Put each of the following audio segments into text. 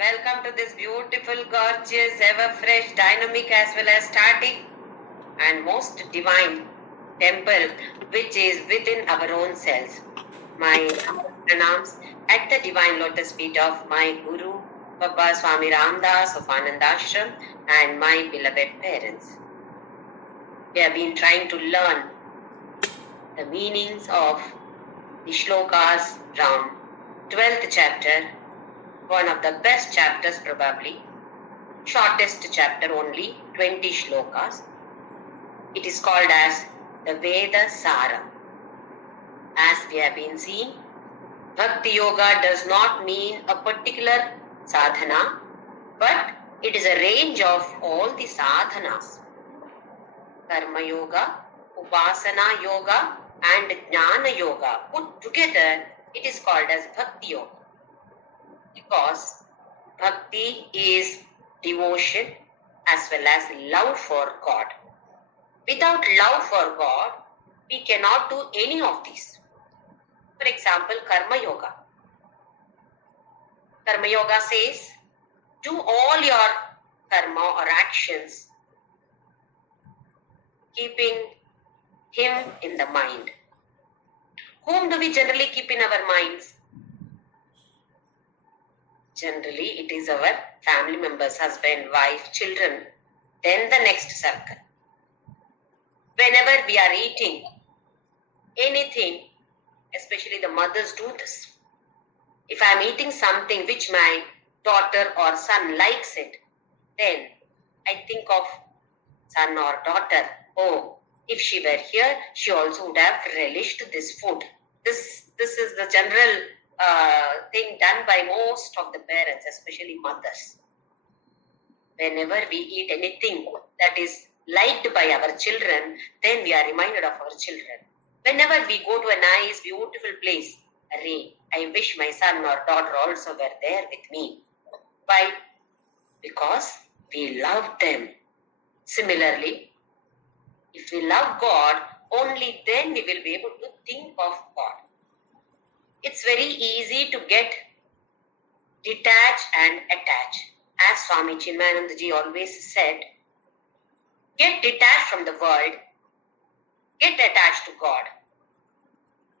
Welcome to this beautiful, gorgeous, ever-fresh, dynamic as well as static and most divine temple which is within our own selves. My pranams at the divine lotus feet of my Guru, Baba Swami Ramdas of Anandashram and my beloved parents. We have been trying to learn the meanings of the shlokas from 12th chapter, one of the best chapters probably, shortest chapter only, 20 shlokas. It is called as the Veda Sara. As we have been seeing, Bhakti Yoga does not mean a particular sadhana, but it is a range of all the sadhanas. Karma Yoga, Upasana Yoga and Jnana Yoga put together, it is called as Bhakti Yoga. Because Bhakti is devotion as well as love for God. Without love for God, we cannot do any of these. For example, Karma Yoga. Karma Yoga says, do all your karma or actions keeping Him in the mind. Whom do we generally keep in our minds? Generally, it is our family members, husband, wife, children, then the next circle. Whenever we are eating anything, especially the mothers do this. If I am eating something which my daughter or son likes it, then I think of son or daughter. Oh, if she were here, she also would have relished this food. This is the general thing done by most of the parents, especially mothers. Whenever we eat anything that is liked by our children, then we are reminded of our children. Whenever we go to a nice, beautiful place, I wish my son or daughter also were there with me. Why? Because we love them. Similarly, if we love God, only then we will be able to think of God. It's very easy to get detached and attached. As Swami Chinmayanandaji always said, get detached from the world, get attached to God.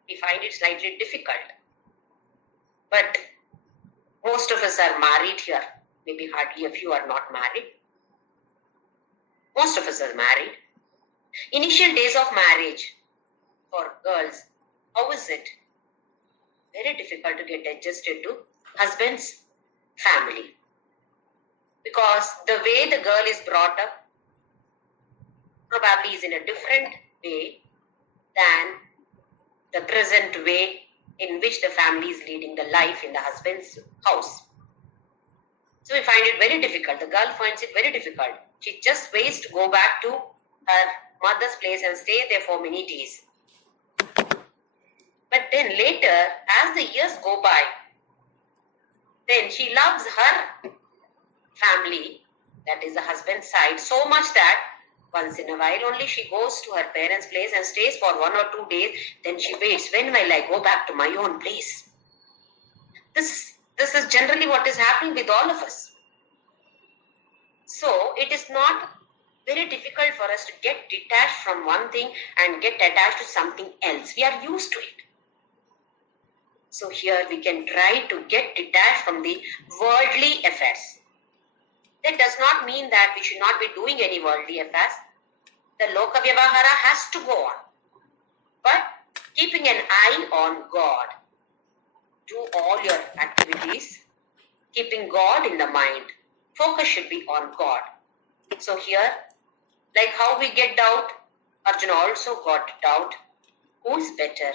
We find it slightly difficult. But most of us are married here. Maybe hardly a few are not married. Most of us are married. Initial days of marriage for girls, how is it? Very difficult to get adjusted to husband's family. Because the way the girl is brought up probably is in a different way than the present way in which the family is leading the life in the husband's house. So we find it very difficult. The girl finds it very difficult. She just waits to go back to her mother's place and stay there for many days. But then later, as the years go by, then she loves her family, that is the husband's side, so much that once in a while only she goes to her parents' place and stays for 1 or 2 days. Then she waits, when will I go back to my own place? This is generally what is happening with all of us. So it is not very difficult for us to get detached from one thing and get attached to something else. We are used to it. So here we can try to get detached from the worldly affairs. That does not mean that we should not be doing any worldly affairs. The Loka Vyavahara has to go on. But keeping an eye on God. Do all your activities, keeping God in the mind. Focus should be on God. So here, like how we get doubt, Arjuna also got doubt. Who is better?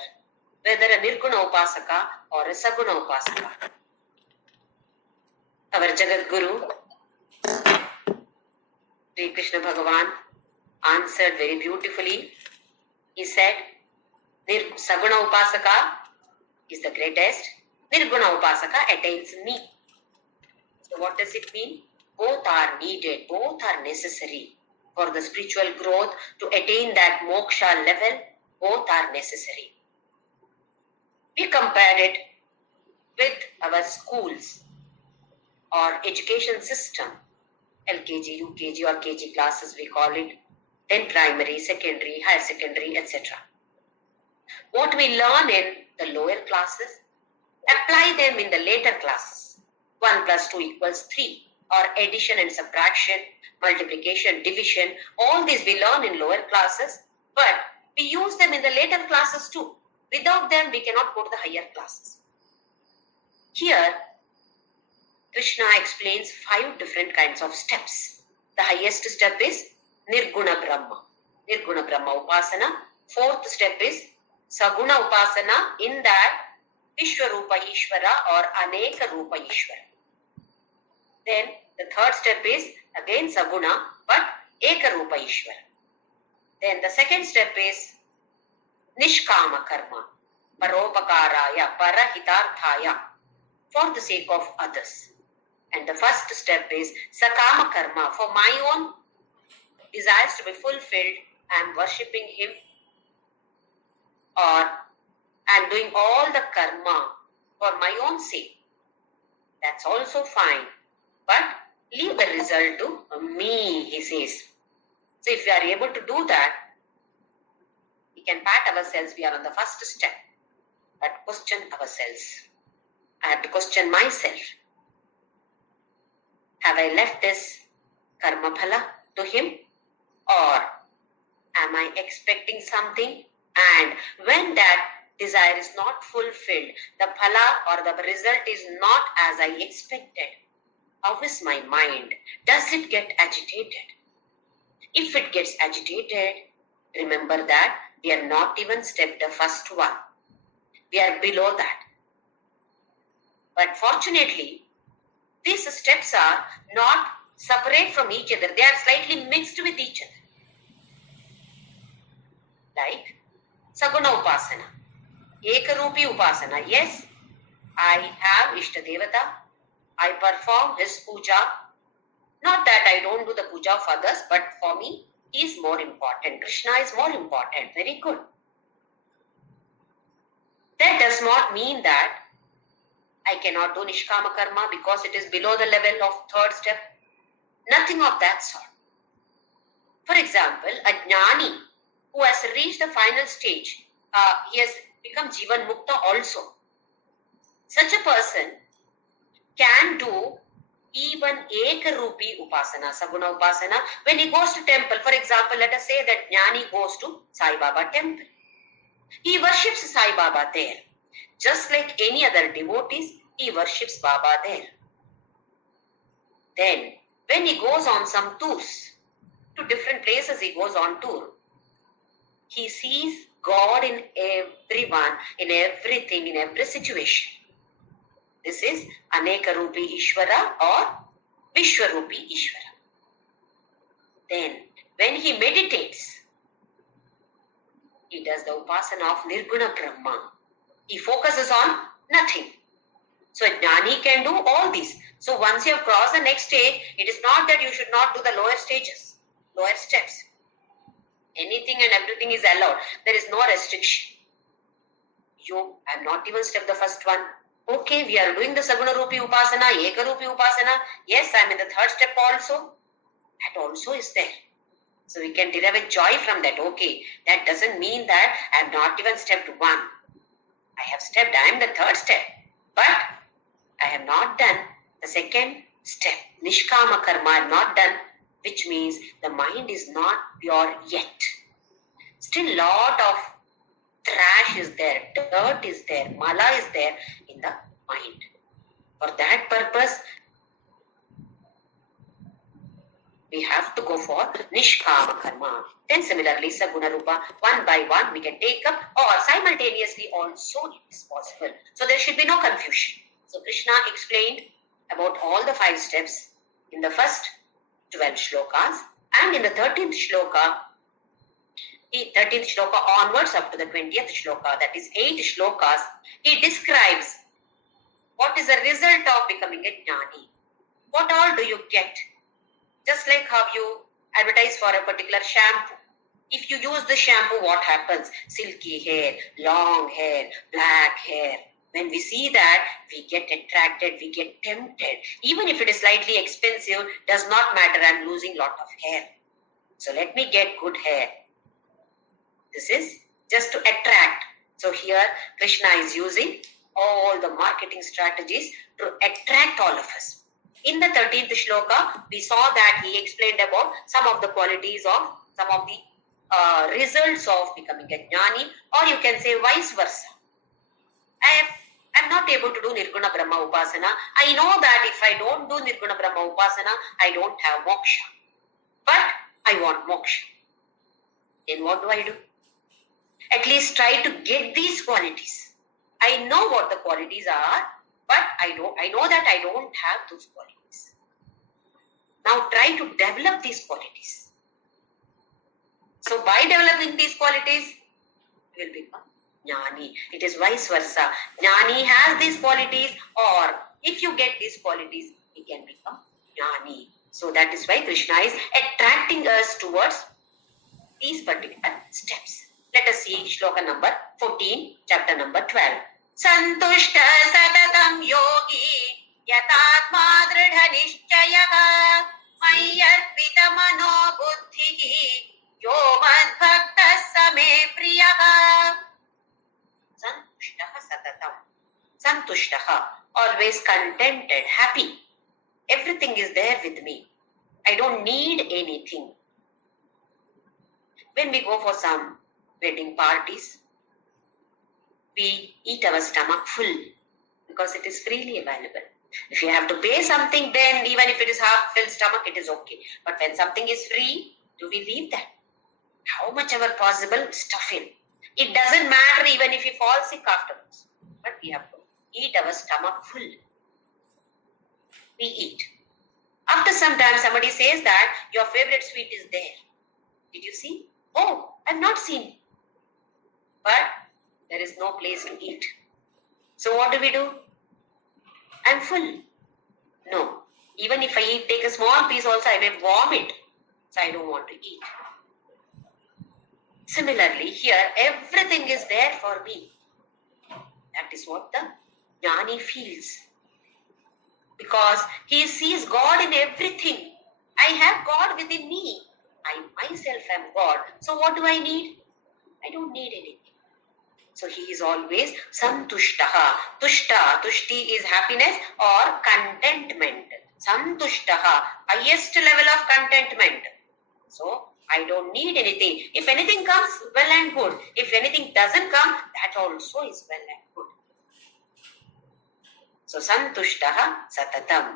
Whether a Nirguna Upasaka or a Saguna Upasaka. Our Jagat Guru, Sri Krishna Bhagavan, answered very beautifully. He said, Saguna Upasaka is the greatest. Nirguna Upasaka attains me. So what does it mean? Both are needed, both are necessary for the spiritual growth. To attain that moksha level, both are necessary. We compared it with our schools. or education system, LKG, UKG or KG classes we call it, then primary, secondary, higher secondary, etc. What we learn in the lower classes, apply them in the later classes. 1 plus 2 equals 3, or addition and subtraction, multiplication, division, all these we learn in lower classes, but we use them in the later classes too. Without them, we cannot go to the higher classes. Here, Krishna explains 5 different kinds of steps. The highest step is Nirguna Brahma. Nirguna Brahma Upasana. 4th step is Saguna Upasana, in that Vishwarupa Ishvara or Aneka Rupa Ishvara. Then the 3rd step is again Saguna but Eka Rupa Ishvara. Then the 2nd step is Nishkama Karma, Paropakaraya, Parahitarthaya, for the sake of others. And the 1st step is Sakama Karma, for my own desires to be fulfilled. I am worshipping him, or I am doing all the karma for my own sake. That's also fine, but leave the result to me, he says. So if we are able to do that, we can pat ourselves, we are on the 1st step. But question ourselves. I have to question myself. Have I left this karma phala to him, or am I expecting something? And when that desire is not fulfilled, the phala or the result is not as I expected, how is my mind? Does it get agitated? If it gets agitated, remember that we are not even stepped the first one. We are below that. But fortunately, these steps are not separate from each other. They are slightly mixed with each other. Like Saguna Upasana, Ekarupi Upasana. Yes, I have Ishta Devata. I perform his puja. Not that I don't do the puja of others, but for me, he is more important. Krishna is more important. Very good. That does not mean that I cannot do Nishkama Karma because it is below the level of 3rd step. Nothing of that sort. For example, a Jnani who has reached the final stage, he has become Jivan Mukta also. Such a person can do even Ekarupi Upasana, Saguna Upasana, when he goes to temple. For example, let us say that Jnani goes to Sai Baba temple. He worships Sai Baba there. Just like any other devotees, he worships Baba there. Then, when he goes on some tours, to different places he goes on tour, he sees God in everyone, in everything, in every situation. This is Anekarupi Ishvara or Vishwarupi Ishvara. Then, when he meditates, he does the upasana of Nirguna Brahma. He focuses on nothing. So, Jnani can do all these. So, once you have crossed the next stage, it is not that you should not do the lower stages, lower steps. Anything and everything is allowed. There is no restriction. I have not even stepped the first one. Okay, we are doing the Saguna Rupi Upasana, Eka Rupi Upasana. Yes, I am in the 3rd step also. That also is there. So we can derive a joy from that. Okay, that doesn't mean that I have not even stepped 1. I have stepped, I am the 3rd step. But I have not done the 2nd step. Nishkama Karma I have not done, which means the mind is not pure yet. Still lot of trash is there, dirt is there, mala is there in the mind. For that purpose, we have to go for Nishkama Karma. Then similarly, Saguna Rupa, one by one we can take up, or simultaneously also it is possible. So there should be no confusion. So Krishna explained about all the 5 steps in the first 12 shlokas, and in the 13th shloka, onwards up to the 20th shloka, that is 8 shlokas, he describes what is the result of becoming a Jnani. What all do you get? Just like how you advertise for a particular shampoo. If you use the shampoo, what happens? Silky hair, long hair, black hair, When we see that, we get attracted, we get tempted. Even if it is slightly expensive, does not matter, I'm losing lot of hair. So let me get good hair. This is just to attract. So here Krishna is using all the marketing strategies to attract all of us. In the 13th shloka, we saw that he explained about some of the qualities of, some of the results of becoming a jnani, or you can say vice versa. I'm not able to do Nirguna Brahma Upasana. I know that if I don't do Nirguna Brahma Upasana, I don't have moksha. But I want moksha. Then what do I do? At least try to get these qualities. I know what the qualities are, but I know that I don't have those qualities. Now try to develop these qualities. So by developing these qualities, you will become jnani. It is vice versa. Jnani has these qualities, or if you get these qualities, he can become jnani. So that is why Krishna is attracting us towards these particular steps. Let us see shloka number 14, chapter number 12. Santushta satatam yogi yatatma dridha nishchayaha mayyarpita mano buddhihi yo madbhakta same priyaha. Santushtaha satatam. Santushtaha, always contented, happy. Everything is there with me. I don't need anything. When we go for some wedding parties, we eat our stomach full because it is freely available. If you have to pay something, then even if it is half-filled stomach, it is okay. But when something is free, do we leave that? How much ever possible, stuff in. It doesn't matter even if we fall sick afterwards. But we have to eat our stomach full. We eat. After some time, somebody says that your favorite sweet is there. Did you see? Oh, I've not seen. But there is no place to eat. So what do? I'm full. No. Even if I take a small piece also, I may vomit. So I don't want to eat. Similarly, here everything is there for me. That is what the jnani feels. Because he sees God in everything. I have God within me. I myself am God. So what do I need? I don't need anything. So he is always santushtaha. Tushta, tushti is happiness or contentment. Santushtaha, highest level of contentment. So I don't need anything. If anything comes, well and good. If anything doesn't come, that also is well and good. So santushtaha satatam.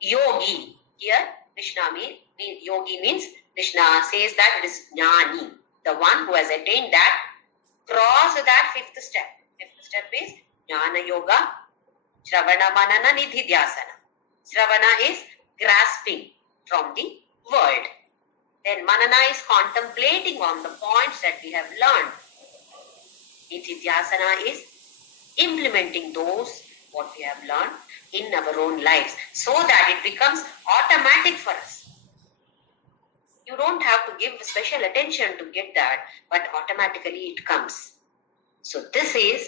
Yogi. Here Krishna means, yogi means, Krishna says that it is jnani. The one who has attained that, crossed that fifth step. Fifth step is jnana yoga, shravana manana nididhyasana. Shravana is grasping from the world. Then manana is contemplating on the points that we have learned. Nididhyasana is implementing those what we have learned in our own lives, so that it becomes automatic for us. You don't have to give special attention to get that, but automatically it comes. So this is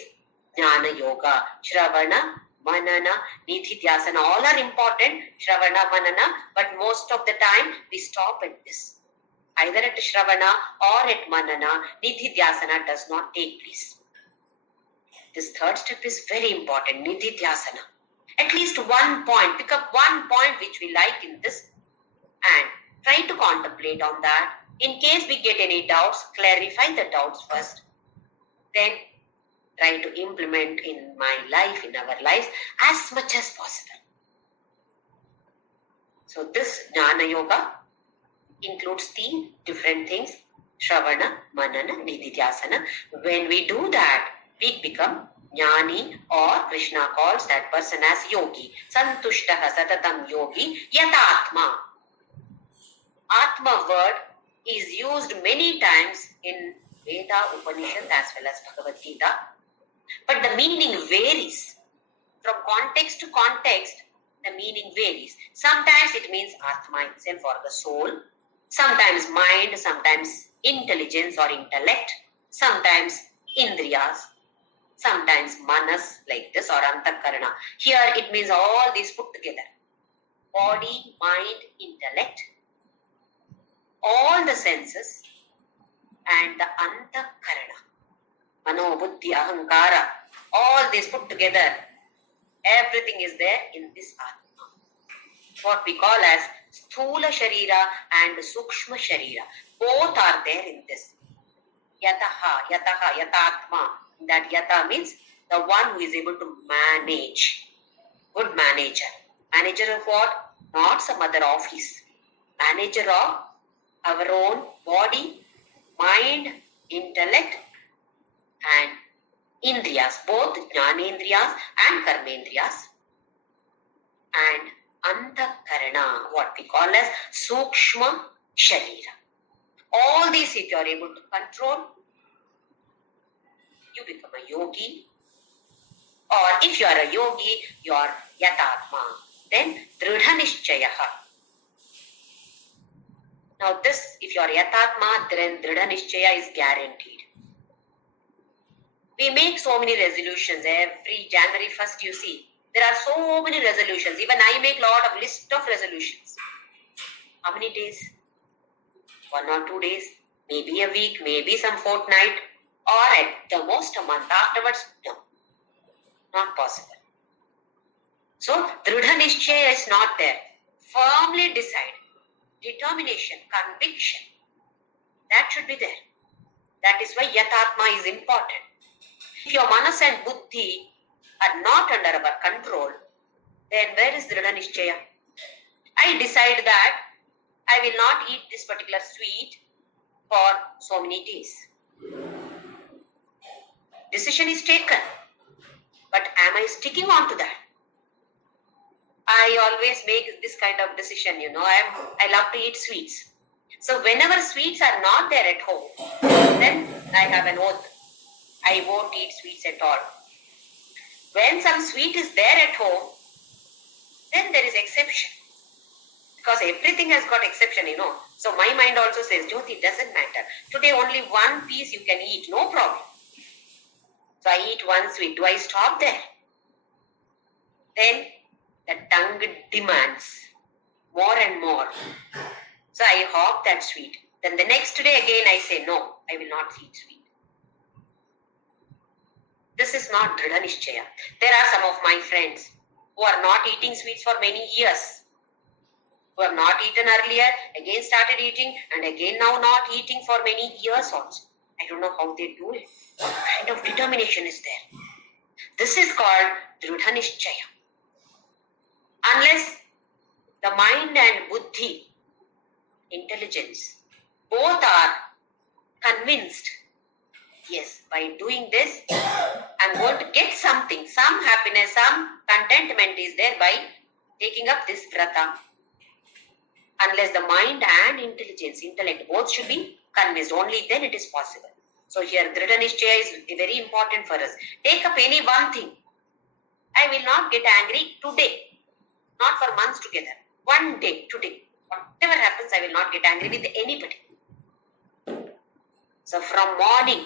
Jnana Yoga. Shravana, Manana, Nididhyasana, all are important. Shravana, Manana, but most of the time we stop at this. Either at Shravana or at Manana, Nididhyasana does not take place. This third step is very important, Nididhyasana. At least one point, pick up one point which we like in this and try to contemplate on that. In case we get any doubts, clarify the doubts first. Then try to implement in my life, in our lives, as much as possible. So this Jnana Yoga includes the different things, Shravana, Manana, Nididhyasana. When we do that, we become Jnani, or Krishna calls that person as yogi. Santushtaha satatam yogi yatatma. Atma word is used many times in Veda, Upanishad as well as Bhagavadgita. But the meaning varies. From context to context, the meaning varies. Sometimes it means Atma itself or the soul. Sometimes mind, sometimes intelligence or intellect. Sometimes Indriyas. Sometimes manas like this or antakarana. Here it means all these put together. Body, mind, intellect, all the senses and the antakarana. Mano, buddhi, ahankara, all this put together. Everything is there in this Atma. What we call as Sthula Sharira and Sukshma Sharira. Both are there in this. Yataha, Yataha, Yatatma. That Yata means the one who is able to manage. Good manager. Manager of what? Not some other office. Manager of our own body, mind, intellect and Indriyas, both Jnanendriyas and Karmendriyas, and Antakarana, what we call as Sukshma Sharira. All these, if you are able to control, you become a yogi. Or if you are a yogi, you are Yatatma. Then Dridha Nishchayaha. Now this, if you are Yatatma, then Dridha Nishchaya is guaranteed. We make so many resolutions. Every January 1st, you see, there are so many resolutions. Even I make a lot of list of resolutions. How many days? 1 or 2 days, maybe a week, maybe some fortnight, or at the most a month. Afterwards, no, not possible. So, Dridha Nishchaya is not there. Firmly decide. Determination, conviction, that should be there. That is why Yatatma is important. If your manas and buddhi are not under our control, then where is Dridha Nishchaya? I decide that I will not eat this particular sweet for so many days. Decision is taken. But am I sticking on to that? I always make this kind of decision, I love to eat sweets. So whenever sweets are not there at home, then I have an oath. I won't eat sweets at all. When some sweet is there at home, then there is exception. Because everything has got exception, So my mind also says, Jyothi, doesn't matter. Today only one piece you can eat, no problem. So I eat one sweet. Do I stop there? Then the tongue demands more and more. So I hawk that sweet. Then the next day again I say, no, I will not eat sweet. This is not Dridha Nishchaya. There are some of my friends who are not eating sweets for many years. Who have not eaten earlier, again started eating, and again now not eating for many years also. I don't know how they do it. What kind of determination is there? This is called Dridha Nishchaya. Unless the mind and buddhi, intelligence, both are convinced, yes, by doing this, I'm going to get something, some happiness, some contentment is there by taking up this vrata. Unless the mind and intellect, both should be convinced, only then it is possible. So here Dridha Nishchaya is very important for us. Take up any one thing. I will not get angry today, not for months together. One day, today, whatever happens, I will not get angry with anybody. So from morning,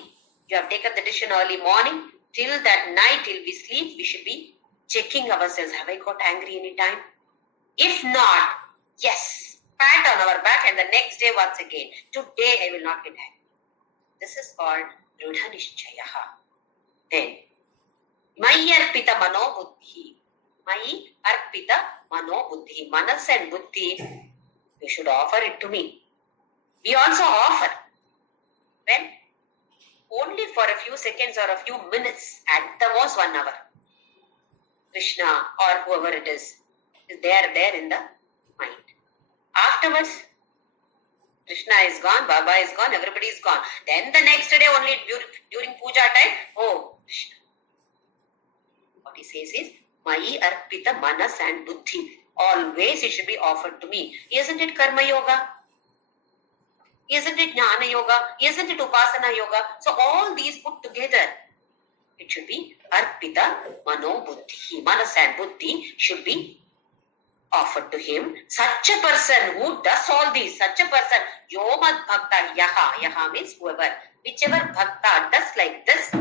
you have taken the decision early morning, till that night, till we sleep, we should be checking ourselves. Have I got angry any time? If not, yes, pat on our back and the next day once again, today I will not get angry. This is called Dridha Nishchayaha. Then, Mayi Arpita Mano Buddhi. Mayi Arpita Mano Buddhi. Manas and Buddhi, you should offer it to me. We also offer. When? Only for a few seconds or a few minutes, at the most 1 hour. Krishna or whoever it is there in the mind. Afterwards, Krishna is gone, Baba is gone, everybody is gone. Then the next day only during puja time, oh, Krishna. What he says is, Mayi Arpita Manas and Buddhi. Always it should be offered to me. Isn't it Karma Yoga? Isn't it Jnana Yoga? Isn't it Upasana Yoga? So all these put together, it should be Arpita Mano Buddhi. Manas and Buddhi should be offered to him. Such a person who does all these, such a person, Yomad Bhakta Yaha. Yaha means whoever, whichever Bhakta does like this,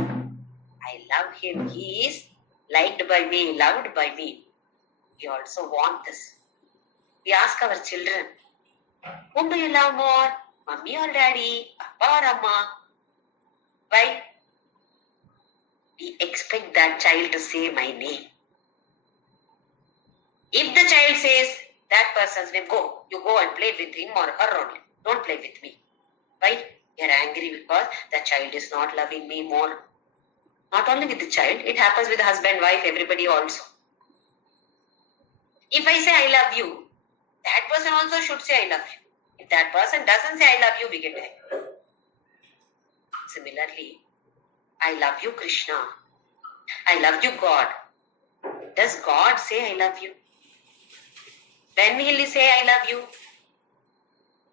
I love him. He is liked by me, loved by me. We also want this. We ask our children, whom do you love more? Mummy or daddy? Papa or Amma? Why? We expect that child to say my name. If the child says that person's name, you go and play with him or her only. Don't play with me. Why? You are angry because the child is not loving me more. Not only with the child, it happens with husband, wife, everybody also. If I say I love you, that person also should say I love you. If that person doesn't say I love you, we get angry. Similarly, I love you, Krishna. I love you, God. Does God say I love you? When will he say I love you?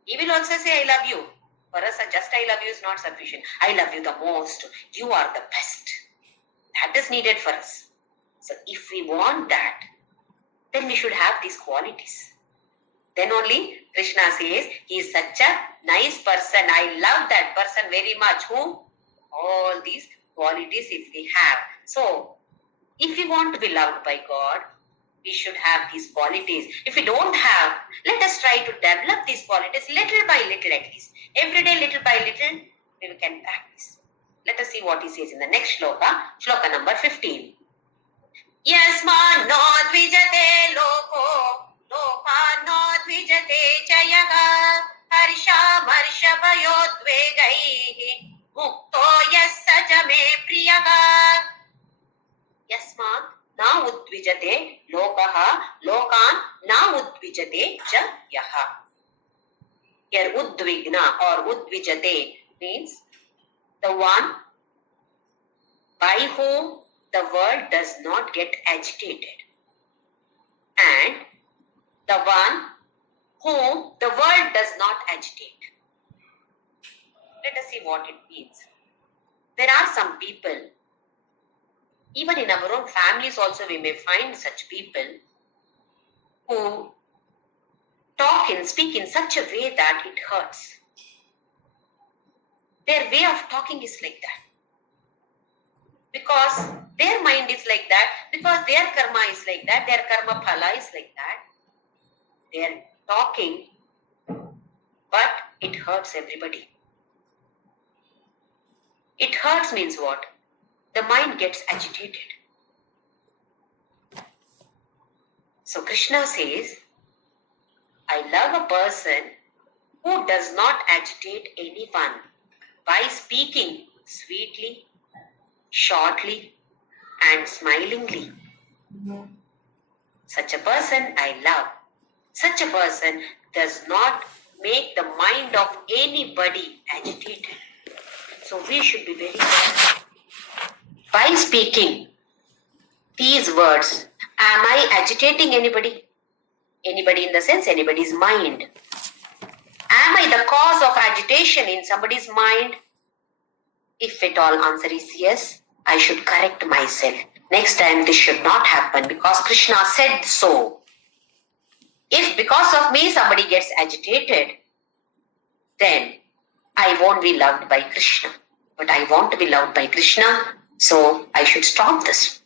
He will also say I love you. For us, just I love you is not sufficient. I love you the most. You are the best. That is needed for us. So if we want that, then we should have these qualities. Then only Krishna says, he is such a nice person. I love that person very much. Who? All these qualities if we have. So, if we want to be loved by God, we should have these qualities. If we don't have, let us try to develop these qualities little by little at least. Every day, little by little, we can practice. Let us see what he says in the next shloka, shloka number 15. Yasma no dvijate loko, loka no dvijate chayaga, harsha marsha vayodvegaihi, mukto yassa jame priyaga. Yasma na udvijate lokaha, lokan na udvijate chayaha. Here udvigna or udvijate means the one by whom the world does not get agitated, and the one whom the world does not agitate. Let us see what it means. There are some people, even in our own families also we may find such people who talk and speak in such a way that it hurts. Their way of talking is like that. Because their mind is like that, because their karma is like that, their karma phala is like that. They are talking, but it hurts everybody. It hurts means what? The mind gets agitated. So Krishna says, I love a person who does not agitate anyone by speaking sweetly, shortly, and smilingly. Such a person I love. Such a person does not make the mind of anybody agitated. So we should be very careful. By speaking these words, am I agitating anybody? Anybody in the sense, anybody's mind. Am I the cause of agitation in somebody's mind? If at all answer is yes, I should correct myself. Next time this should not happen because Krishna said so. If because of me somebody gets agitated, then I won't be loved by Krishna. But I want to be loved by Krishna, so I should stop this.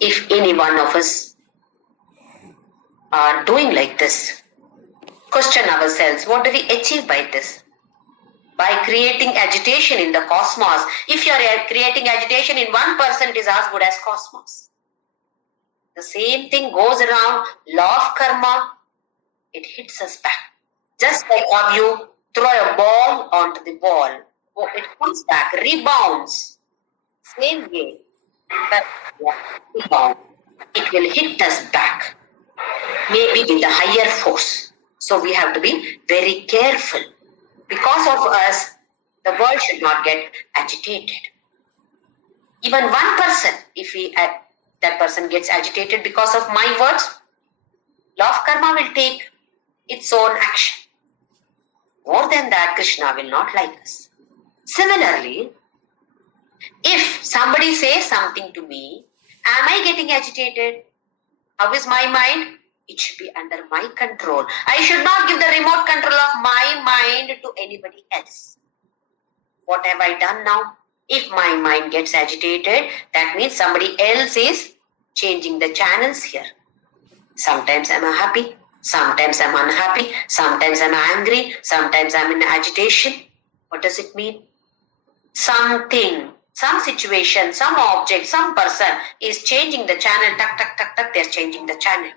If any one of us are doing like this, question ourselves, what do we achieve by this? By creating agitation in the cosmos. If you are creating agitation in one person, it is as good as cosmos. The same thing goes around, law of karma, it hits us back. Just like how you throw a ball onto the wall, it comes back, rebounds. Same way, but rebound. It will hit us back, maybe with a higher force. So we have to be very careful. Because of us, the world should not get agitated. Even one person, if that person gets agitated because of my words, law of karma will take its own action. More than that, Krishna will not like us. Similarly, if somebody says something to me, am I getting agitated? How is my mind? It should be under my control. I should not give the remote control of my mind to anybody else. What have I done now? If my mind gets agitated, that means somebody else is changing the channels here. Sometimes I'm happy, sometimes I'm unhappy, sometimes I'm angry, sometimes I'm in agitation. What does it mean? Something, some situation, some object, some person is changing the channel. Tuck, tuck, tuck, tuck, they're changing the channel.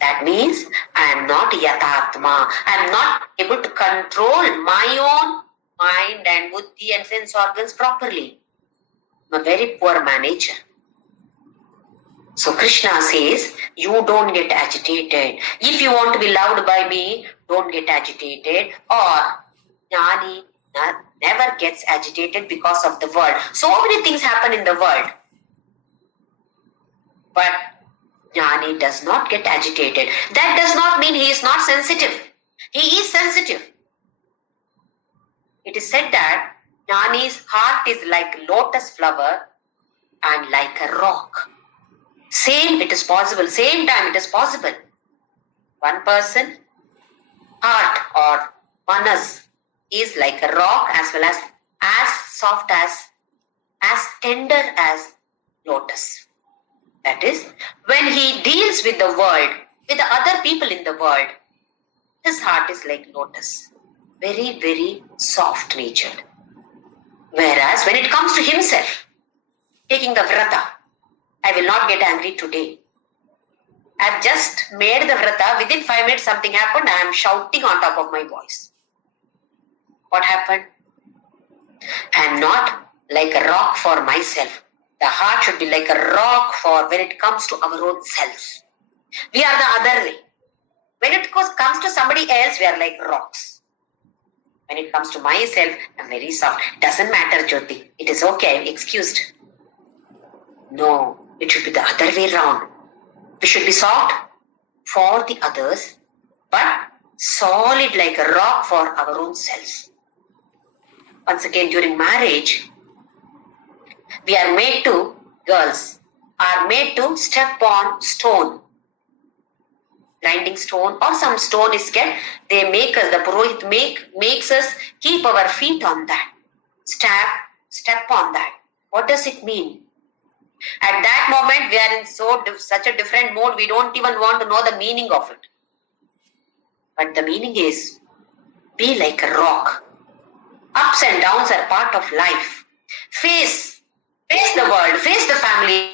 That means I am not yatatma. I am not able to control my own mind and buddhi and sense organs properly. I'm a very poor manager. So Krishna says, you don't get agitated. If you want to be loved by me, don't get agitated. Or Jnani never gets agitated because of the world. So many things happen in the world. But Jnani does not get agitated. That does not mean he is not sensitive. He is sensitive. It is said that Jnani's heart is like lotus flower and like a rock. Same it is possible. Same time it is possible. One person, heart or manas is like a rock as well as soft as tender as lotus. That is, when he deals with the world, with the other people in the world, his heart is like lotus. Very, very soft natured. Whereas when it comes to himself, taking the vrata, I will not get angry today. I have just made the vrata, within 5 minutes something happened, I am shouting on top of my voice. What happened? I am not like a rock for myself. The heart should be like a rock for when it comes to our own selves. We are the other way. When it comes to somebody else, we are like rocks. When it comes to myself, I'm very soft. Doesn't matter, Jyoti. It is okay, I'm excused. No, it should be the other way around. We should be soft for the others, but solid like a rock for our own selves. Once again, during marriage, we are made to, girls, are made to step on stone. Grinding stone or some stone is kept, they make us, the Purohit makes us keep our feet on that. Step on that. What does it mean? At that moment, we are in such a different mode, we don't even want to know the meaning of it. But the meaning is, be like a rock. Ups and downs are part of life. Face the world, face the family,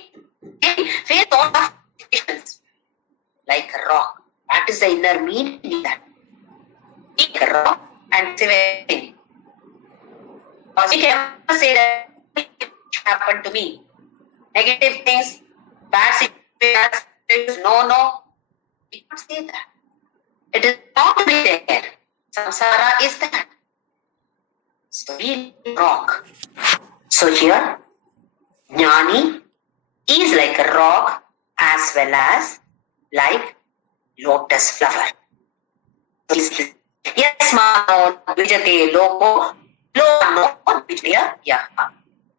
face all of situations like a rock. That is the inner meaning in that. Be like a rock and say anything. Because we can never say that it happened to me. Negative things, bad situations, no. We can't say that. It is not to be there. Samsara is that. So be rock. So here, Jnani is like a rock as well as like lotus flower. Yes, mano vijate loko, no vijaya yaha.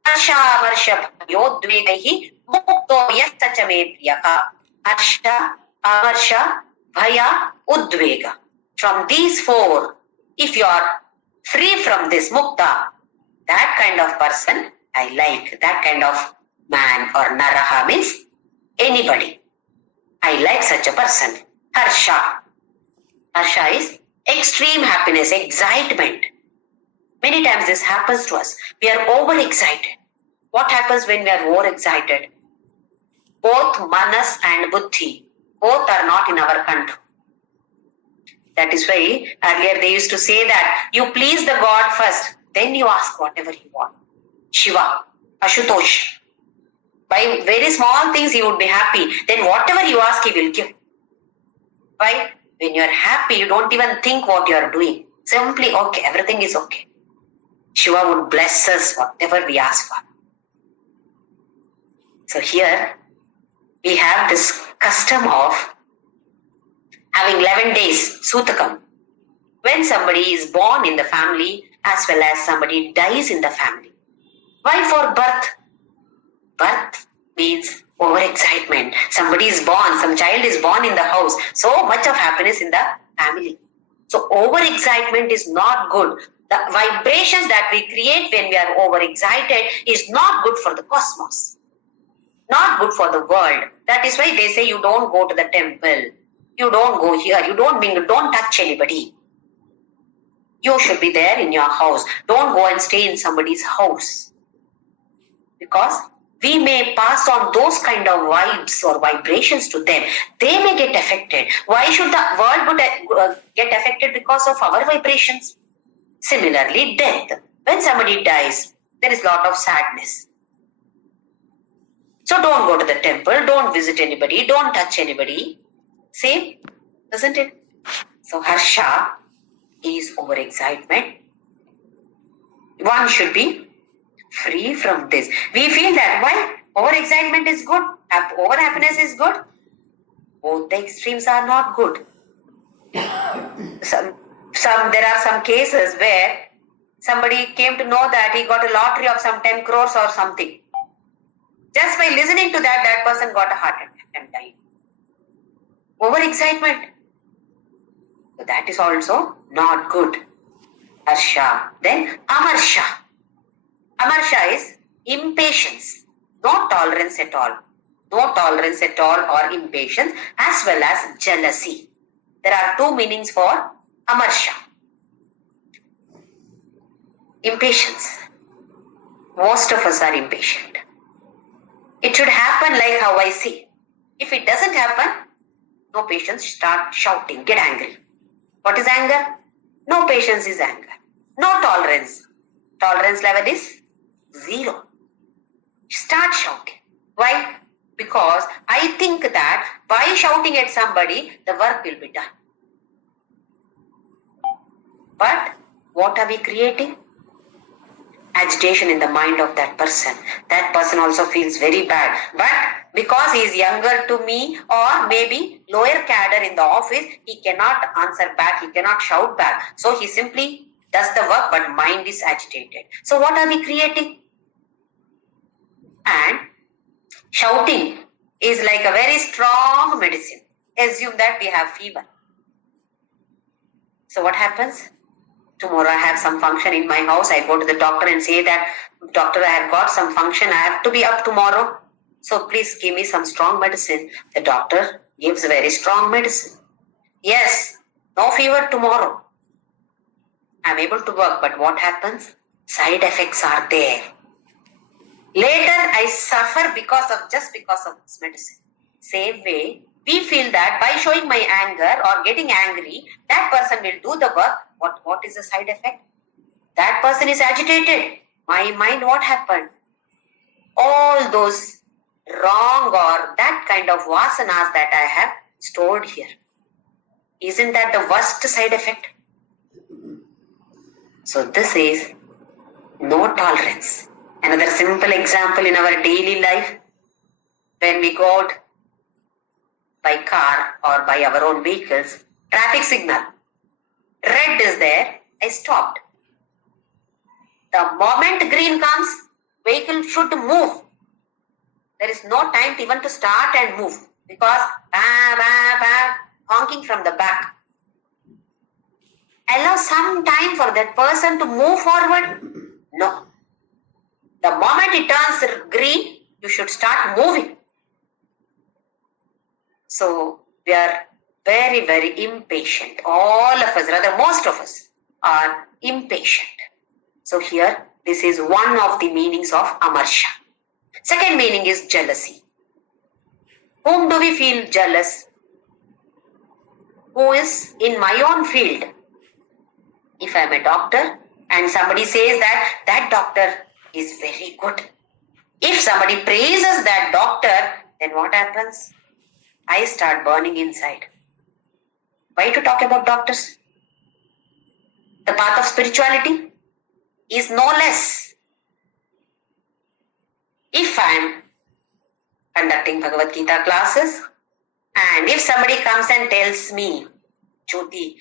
Harsha varsha yodvegahi mukto yastachamed yaha. Harsha, avarsha, bhaya, udvega. From these 4, if you are free from this mukta, that kind of person I like. That kind of man or naraha means anybody. I like such a person. Harsha. Harsha is extreme happiness, excitement. Many times this happens to us. We are overexcited. What happens when we are overexcited? Both manas and buddhi, both are not in our control. That is why earlier they used to say that you please the God first, then you ask whatever you want. Shiva, Ashutosh. By very small things he would be happy. Then whatever you ask he will give. Why? When you are happy, you don't even think what you are doing. Simply, okay, everything is okay. Shiva would bless us whatever we ask for. So here, we have this custom of having 11 days, Sutakam. When somebody is born in the family as well as somebody dies in the family. Why for birth? Birth means overexcitement. Somebody is born, some child is born in the house. So much of happiness in the family. So overexcitement is not good. The vibrations that we create when we are overexcited is not good for the cosmos, not good for the world. That is why they say you don't go to the temple, you don't go here, you don't mingle, don't touch anybody. You should be there in your house. Don't go and stay in somebody's house. Because we may pass on those kind of vibes or vibrations to them. They may get affected. Why should the world get affected because of our vibrations? Similarly, death. When somebody dies, there is a lot of sadness. So don't go to the temple, don't visit anybody, don't touch anybody. Same, isn't it? So harsha is overexcitement. One should be free from this. We feel that why? Overexcitement is good, over happiness is good. Both the extremes are not good. There are some cases where somebody came to know that he got a lottery of some 10 crores or something. Just by listening to that, that person got a heart attack and died. Overexcitement. So that is also not good. Harsha. Then amarsha. Amarsha is impatience. No tolerance at all. No tolerance at all or impatience, as well as jealousy. There are two meanings for amarsha. Impatience. Most of us are impatient. It should happen like how I see. If it doesn't happen, no patience, start shouting, get angry. What is anger? No patience is anger. No tolerance. Tolerance level is 0. Start shouting. Why? Because I think that by shouting at somebody, the work will be done. But what are we creating? Agitation in the mind of that person. That person also feels very bad. But because he is younger to me or maybe lower cadre in the office, he cannot answer back, he cannot shout back. So he simply does the work but mind is agitated. So what are we creating? And shouting is like a very strong medicine. Assume that we have fever. So what happens? Tomorrow I have some function in my house. I go to the doctor and say that, doctor, I have got some function. I have to be up tomorrow. So please give me some strong medicine. The doctor gives very strong medicine. Yes, no fever tomorrow. I am able to work, but what happens? Side effects are there. Later I suffer just because of this medicine. Same way, we feel that by showing my anger or getting angry, that person will do the work. What is the side effect? That person is agitated. My mind, what happened? All those wrong or that kind of vasanas that I have stored here. Isn't that the worst side effect? So this is no tolerance. Another simple example in our daily life, when we go out by car or by our own vehicles, traffic signal, red is there, I stopped. The moment green comes, vehicle should move. There is no time even to start and move because honking from the back. Allow some time for that person to move forward. No. The moment it turns green, you should start moving. So we are very, very impatient. All of us, rather most of us, are impatient. So here, this is one of the meanings of amarsha. Second meaning is jealousy. Whom do we feel jealous? Who is in my own field? If I am a doctor and somebody says that that doctor is very good. If somebody praises that doctor, then what happens? I start burning inside. Why to talk about doctors? The path of spirituality is no less. If I am conducting Bhagavadgita classes and if somebody comes and tells me, JYOTHI,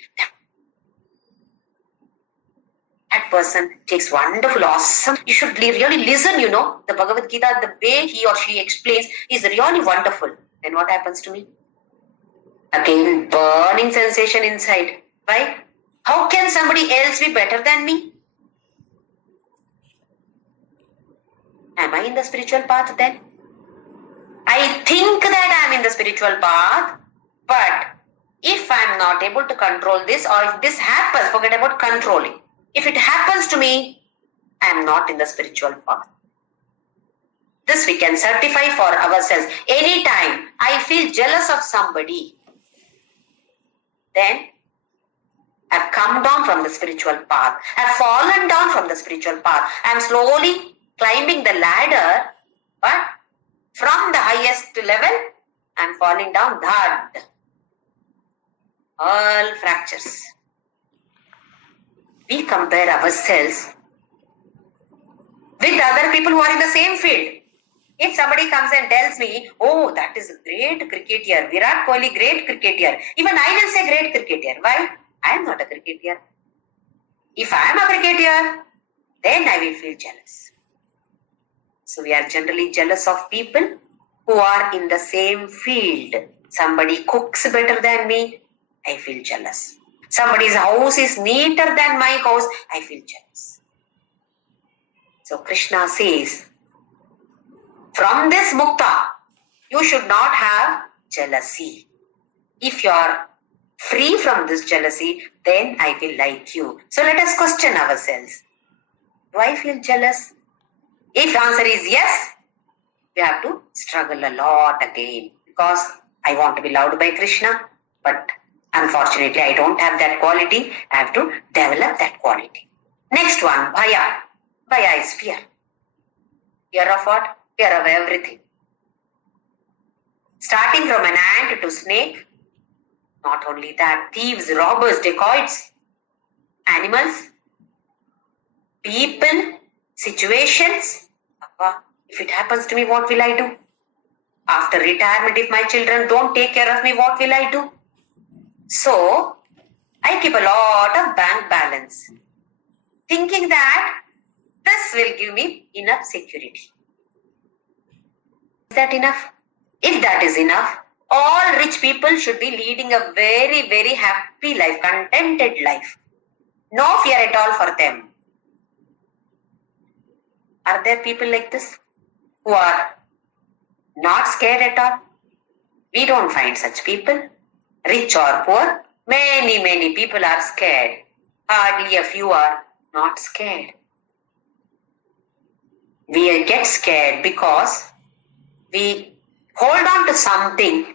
that person takes wonderful, awesome. You should really listen, the Bhagavadgita, the way he or she explains is really wonderful. Then what happens to me? Again, burning sensation inside. Why? How can somebody else be better than me? Am I in the spiritual path then? I think that I am in the spiritual path, but if I am not able to control this, or if this happens, forget about controlling. If it happens to me, I am not in the spiritual path. This we can certify for ourselves. Anytime I feel jealous of somebody, then I've come down from the spiritual path. I've fallen down from the spiritual path. I'm slowly climbing the ladder, but from the highest level, I'm falling down. Thud. All fractures. We compare ourselves with other people who are in the same field. If somebody comes and tells me, oh, that is a great cricketer, Virat Kohli, great cricketer, even I will say great cricketer. Why? I am not a cricketer. If I am a cricketer, then I will feel jealous. So we are generally jealous of people who are in the same field. Somebody cooks better than me, I feel jealous. Somebody's house is neater than my house, I feel jealous. So Krishna says, from this mukta, you should not have jealousy. If you are free from this jealousy, then I will like you. So let us question ourselves. Do I feel jealous? If the answer is yes, we have to struggle a lot again, because I want to be loved by Krishna, but unfortunately I don't have that quality. I have to develop that quality. Next one, bhaya. Bhaya is fear. Fear of what? Fear of everything. Starting from an ant to snake. Not only that, thieves, robbers, dacoits, animals, people, situations. If it happens to me, what will I do? After retirement, if my children don't take care of me, what will I do? So, I keep a lot of bank balance, thinking that this will give me enough security. Is that enough? If that is enough, all rich people should be leading a very, very happy life, contented life. No fear at all for them. Are there people like this who are not scared at all? We don't find such people. Rich or poor, many people are scared. Hardly a few are not scared. We get scared because we hold on to something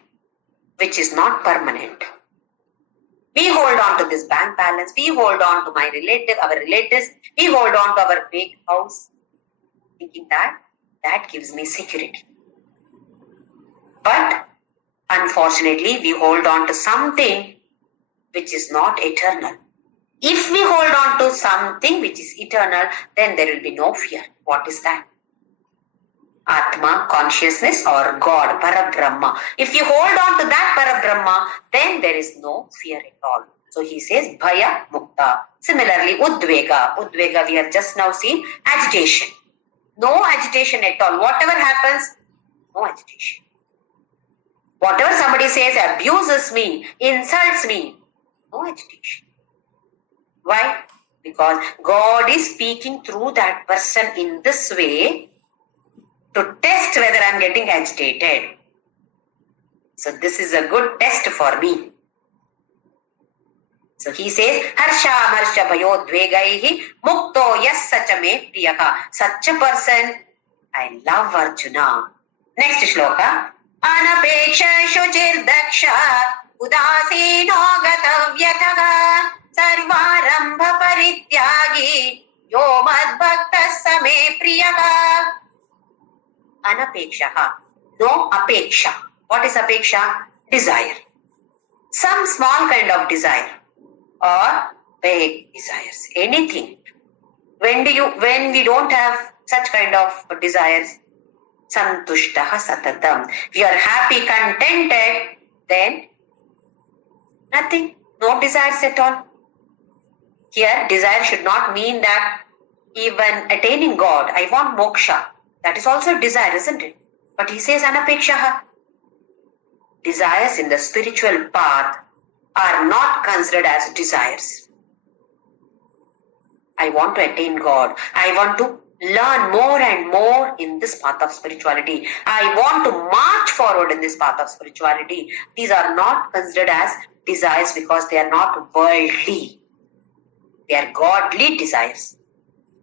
which is not permanent. We hold on to this bank balance, we hold on to our relatives, we hold on to our big house, thinking that gives me security. But unfortunately, we hold on to something which is not eternal. If we hold on to something which is eternal, then there will be no fear. What is that? Atma, consciousness, or God, Parabrahma. If you hold on to that Parabrahma, then there is no fear at all. So he says, Bhaya Mukta. Similarly, Udvega. Udvega, we have just now seen agitation. No agitation at all. Whatever happens, no agitation. Whatever somebody says, abuses me, insults me, no agitation. Why? Because God is speaking through that person in this way to test whether I am getting agitated. So this is a good test for me. So he says, Harsha Marsha Bhayodvegaihi Mukto Yas Sachame Priyaka. Such a person, I love Arjuna. Next shloka. Anapeksha Shuchir Daksha Udasino Gatavyataga Sarvarambha Parityagi Yo Madbhakta Same Priyaka. Anapeksha. No apeksha. What is apeksha? Desire. Some small kind of desire or big desires. Anything. When we don't have such kind of desires, santushtaha satatam. If you are happy, contented, then nothing. No desires at all. Here, desire should not mean that even attaining God, I want moksha. That is also desire, isn't it? But he says anapekshaha. Desires in the spiritual path are not considered as desires. I want to attain God. I want to learn more and more in this path of spirituality. I want to march forward in this path of spirituality. These are not considered as desires because they are not worldly. They are godly desires.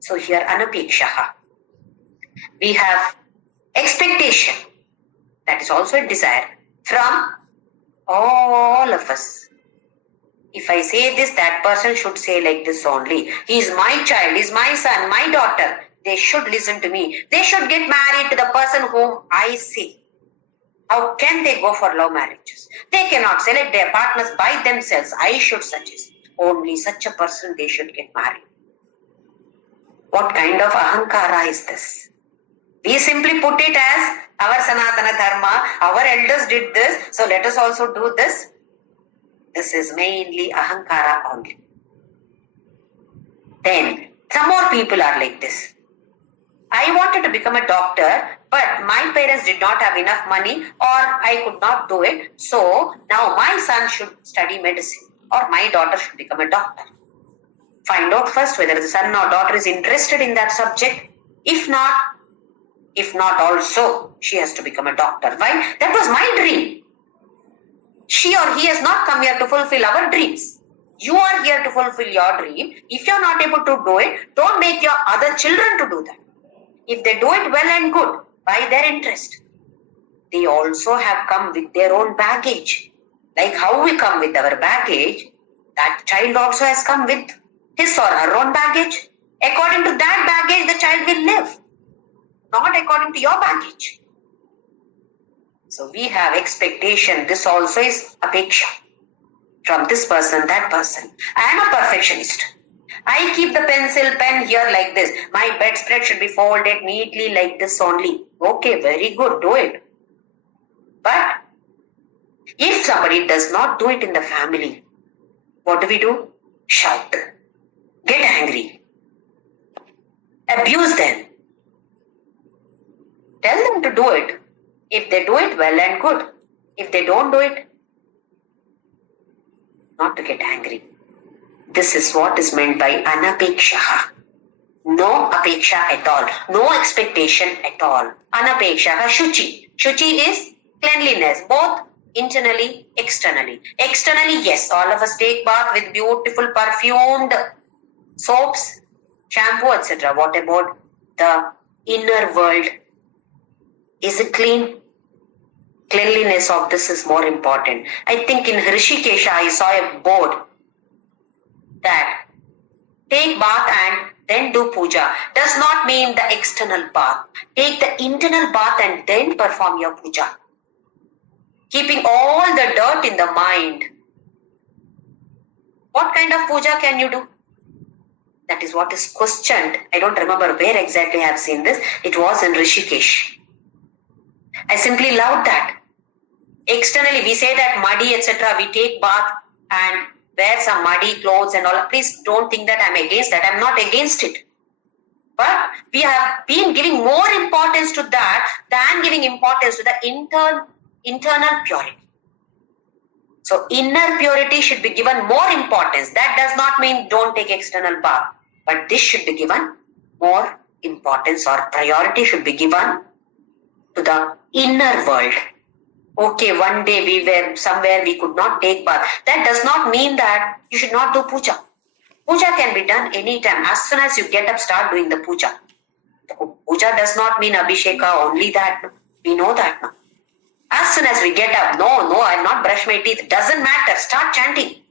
So here anapekshaha. We have expectation. That is also a desire from all of us. If I say this, that person should say like this only. He is my child, he is my son, my daughter. They should listen to me. They should get married to the person whom I see. How can they go for love marriages? They cannot select their partners by themselves. I should suggest. Only such a person they should get married. What kind of ahankara is this? We simply put it as our Sanatana Dharma, our elders did this, so let us also do this. This is mainly ahankara only. Then, some more people are like this. I wanted to become a doctor, but my parents did not have enough money or I could not do it. So, now my son should study medicine or my daughter should become a doctor. Find out first whether the son or daughter is interested in that subject. If not also, she has to become a doctor. Why? That was my dream. She or he has not come here to fulfill our dreams. You are here to fulfill your dream. If you are not able to do it, don't make your other children to do that. If they do it well and good, by their interest, they also have come with their own baggage. Like how we come with our baggage, that child also has come with his or her own baggage. According to that baggage, the child will live. Not according to your baggage. So we have expectation. This also is apeksha. From this person, that person. I am a perfectionist. I keep the pencil pen here like this. My bedspread should be folded neatly like this only. Okay, very good. Do it. But if somebody does not do it in the family, what do? Shout. Get angry. Abuse them. Tell them to do it. If they do it, well and good. If they don't do it, not to get angry. This is what is meant by anapekshaha. No apeksha at all. No expectation at all. Anapekshaha shuchi. Shuchi is cleanliness, both internally, externally. Externally, yes, all of us take bath with beautiful perfumed soaps, shampoo, etc. What about the inner world? Is it clean? Cleanliness of this is more important. I think in Hrishikesha I saw a board that take bath and then do puja. Does not mean the external bath. Take the internal bath and then perform your puja. Keeping all the dirt in the mind. What kind of puja can you do? That is what is questioned. I don't remember where exactly I have seen this. It was in Rishikesh. I simply loved that. Externally, we say that muddy, etc. We take bath and wear some muddy clothes and all. Please don't think that I'm against that. I'm not against it. But we have been giving more importance to that than giving importance to the internal purity. So inner purity should be given more importance. That does not mean don't take external bath. But this should be given more importance or priority should be given to the inner world. Okay, one day we were somewhere we could not take bath. That does not mean that you should not do puja. Puja can be done anytime. As soon as you get up, start doing the puja. Puja does not mean abhisheka, only that. We know that now. As soon as we get up, no, I'll not brush my teeth. Doesn't matter. Start chanting.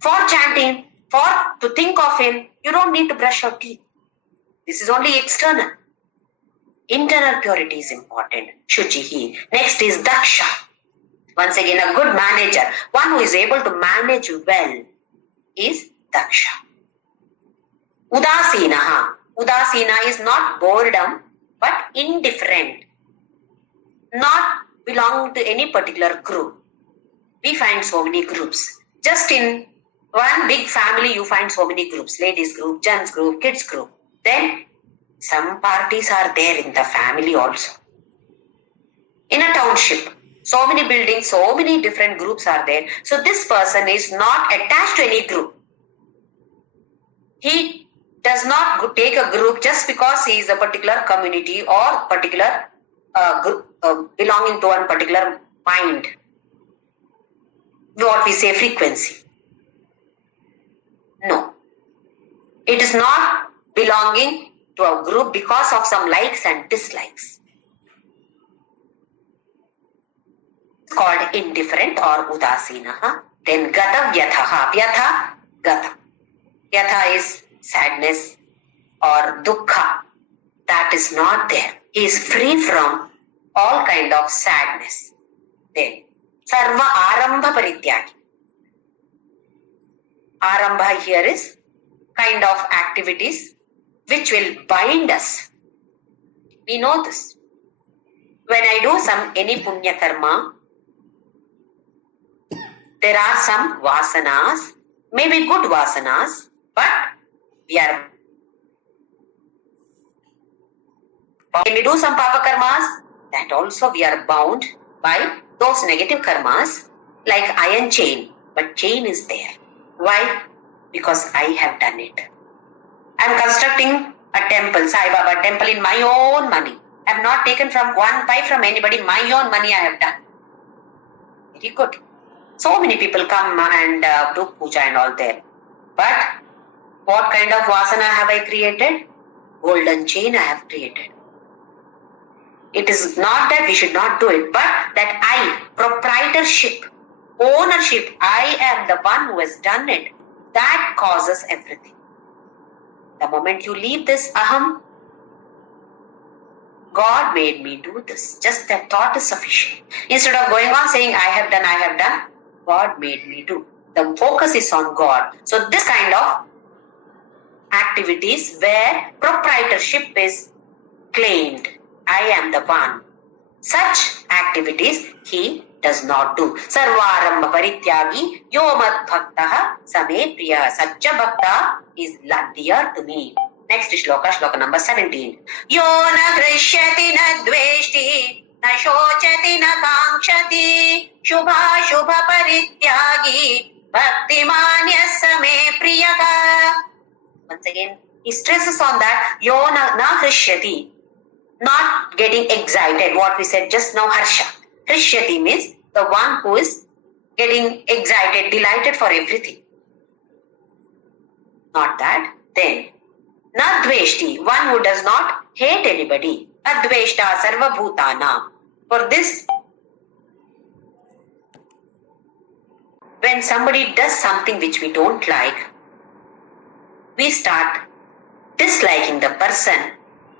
For chanting, to think of him, you don't need to brush your teeth. This is only external. Internal purity is important. Shuchihi. Next is daksha. Once again, a good manager, one who is able to manage well, is daksha. Udasinaha. Udasina is not boredom, but indifferent. Not belonging to any particular group. We find so many groups. Just in one big family, you find so many groups. Ladies group, gents group, kids group. Then some parties are there in the family also. In a township, so many buildings, so many different groups are there. So this person is not attached to any group. He does not take a group just because he is a particular community or particular group, belonging to one particular mind. What we say frequency. No. It is not belonging to a group because of some likes and dislikes. It's called indifferent or udasinaha. Then gata vyathaha. Vyatha, gata. Vyatha is sadness or dukkha. That is not there. He is free from all kind of sadness. Then sarva arambha parityagi. Arambha here is kind of activities which will bind us. We know this. When I do any punya karma, there are some vasanas, maybe good vasanas, but when we do some papa karmas, that also we are bound by those negative karmas, like iron chain, but chain is there. Why? Because I have done it. I am constructing a temple, Sai Baba temple, in my own money. I have not taken from one pie from anybody, my own money I have done. Very good. So many people come and do puja and all there. But what kind of vasana have I created? Golden chain I have created. It is not that we should not do it, but that proprietorship, ownership, I am the one who has done it. That causes everything. The moment you leave this aham, God made me do this. Just that thought is sufficient. Instead of going on saying, I have done, God made me do. The focus is on God. So this kind of activities where proprietorship is claimed, I am the one. Such activities he does not do. Sarvarambha parityagi yo mad bhaktaha same priya. Such a bhakta is dear to me. Next shloka, shloka number 17. Yo na grishyati na dveshti na shochati na kankshati shubha shubha parityagi bhaktimanya same priyaka. Once again, he stresses on that. Yo na grishyati. Not getting excited. What we said just now, harsha. Krishyati means the one who is getting excited, delighted for everything. Not that. Then, na dveshti, one who does not hate anybody. Adveshta sarva bhutana. For this, when somebody does something which we don't like, we start disliking the person.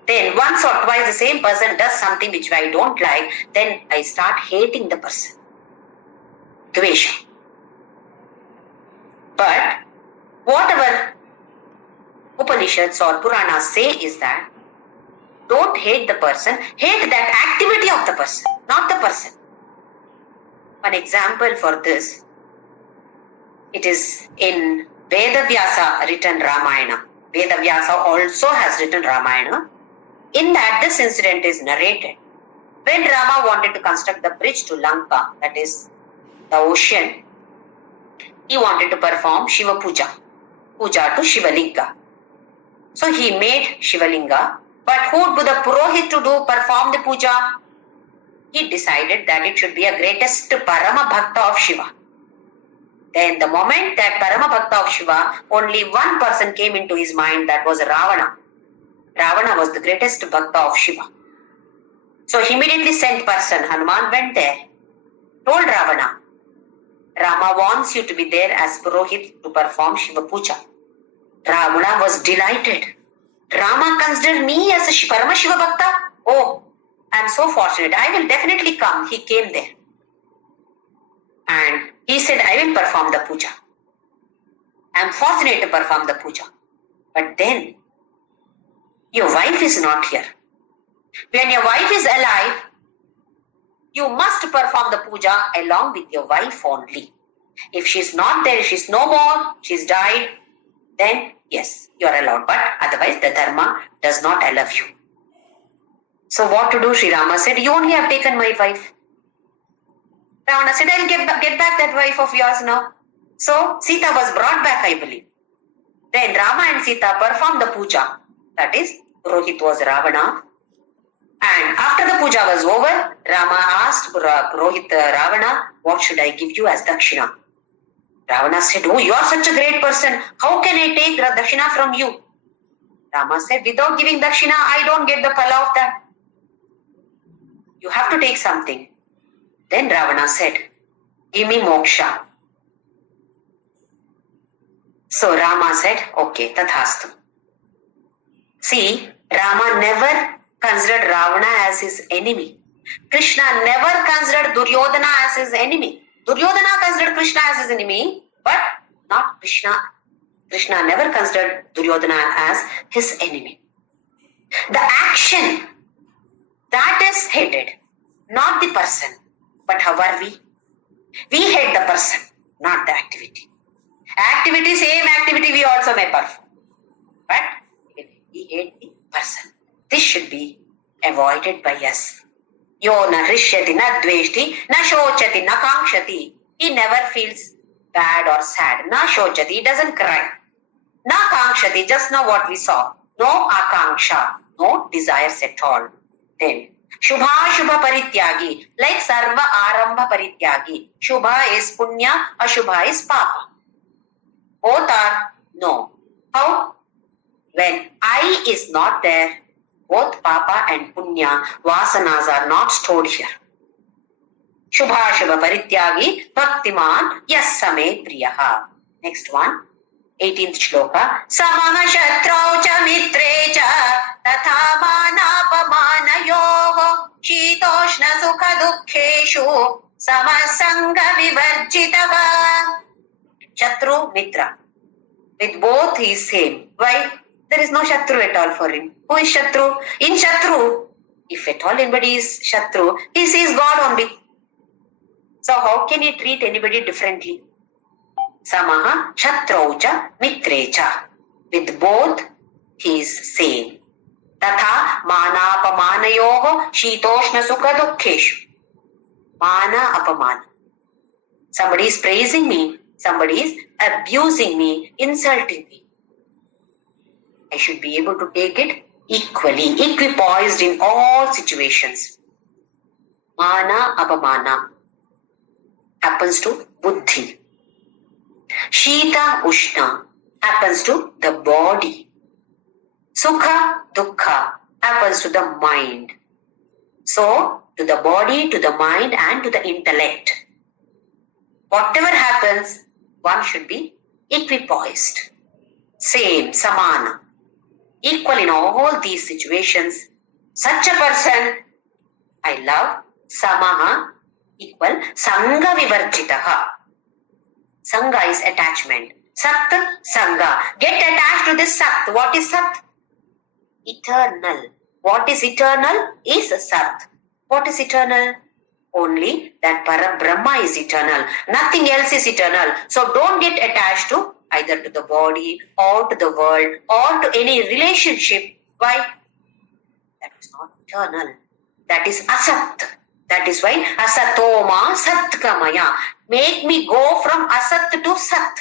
Then once or twice the same person does something which I don't like, then I start hating the person. Dvesha. But whatever Upanishads or Puranas say is that don't hate the person, hate that activity of the person, not the person. One example for this, it is in Vedavyasa written Ramayana. Vedavyasa also has written Ramayana. In that, this incident is narrated. When Rama wanted to construct the bridge to Lanka, that is the ocean, he wanted to perform Shiva Puja to Shivalinga. So he made Shivalinga, but who would be the Purohit to perform the puja? He decided that it should be a greatest Parama Bhakta of Shiva. Then the moment that Parama Bhakta of Shiva, only one person came into his mind, that was Ravana. Ravana was the greatest Bhakta of Shiva. So he immediately sent person, Hanuman went there, told Ravana, Rama wants you to be there as Purohit to perform Shiva Puja. Ravana was delighted. Rama considered me as a Parama Shiva Bhakta? Oh, I am so fortunate. I will definitely come. He came there. And he said, I will perform the puja. I am fortunate to perform the puja. But then, your wife is not here. When your wife is alive, you must perform the puja along with your wife only. If she is not there, if she is no more, she has died, then yes, you are allowed. But otherwise, the dharma does not allow you. So what to do? Sri Rama said, you only have taken my wife. Ravana said, I'll get back that wife of yours now. So Sita was brought back, I believe. Then Rama and Sita performed the puja. That is, Rohit was Ravana. And after the puja was over, Rama asked Rohit Ravana, what should I give you as dakshina? Ravana said, oh, you are such a great person. How can I take dakshina from you? Rama said, without giving dakshina, I don't get the phala of that. You have to take something. Then Ravana said, give me moksha. So Rama said, okay, tathastu. See, Rama never considered Ravana as his enemy. Krishna never considered Duryodhana as his enemy. Duryodhana considered Krishna as his enemy, but not Krishna. Krishna never considered Duryodhana as his enemy. The action, that is hated, not the person. But how are we? We hate the person, not the activity. Activity, same activity we also may perform. But we hate the person. This should be avoided by us. Yo na rishyati na dveshti na shochati na kankshati. He never feels bad or sad. Na shochati, he doesn't cry. Na kankshati, just now what we saw. No akanksha, no desires at all. Then Shubha Shubha Parityagi, like Sarva Arambha Parityagi. Shubha is Punya, Ashubha is Papa. Both are no. How? When I is not there, both Papa and Punya, Vasanas are not stored here. Shubha Shubha Parityagi, Bhaktiman, Yassame Priyaha. Next one. 18th shloka. Samaha shatrau cha mitre cha tatha manapamanayoho shitoshna sukha dukkheshu samasanga vivarjitava. Shatru, Mitra. With both he is same. Why? There is no Shatru at all for him. Who is Shatru? In Shatru, if at all anybody is Shatru, he sees God only. So how can he treat anybody differently? Samaha Shatraucha Mitrecha. With both he is same. Tatha Manapamanayoho Shitoshna Sukha Dukkheshu. Mana Apamana. Somebody is praising me. Somebody is abusing me, insulting me. I should be able to take it equally, equipoised in all situations. Mana Apamana happens to Buddhi. Shita Ushna happens to the body. Sukha Dukkha happens to the mind. So, to the body, to the mind and to the intellect. Whatever happens, one should be equipoised. Same, samana. Equal in all these situations. Such a person, I love, samaha, equal, sangha vivarjitaha. Sangha is attachment. Sat, sangha. Get attached to this sat. What is sat? Eternal. What is eternal? Is sat. What is eternal? Only that Parabrahma is eternal. Nothing else is eternal. So don't get attached to either to the body or to the world or to any relationship. Why? That is not eternal. That is asat. That is why asatoma satkamaya. Make me go from asat to sat.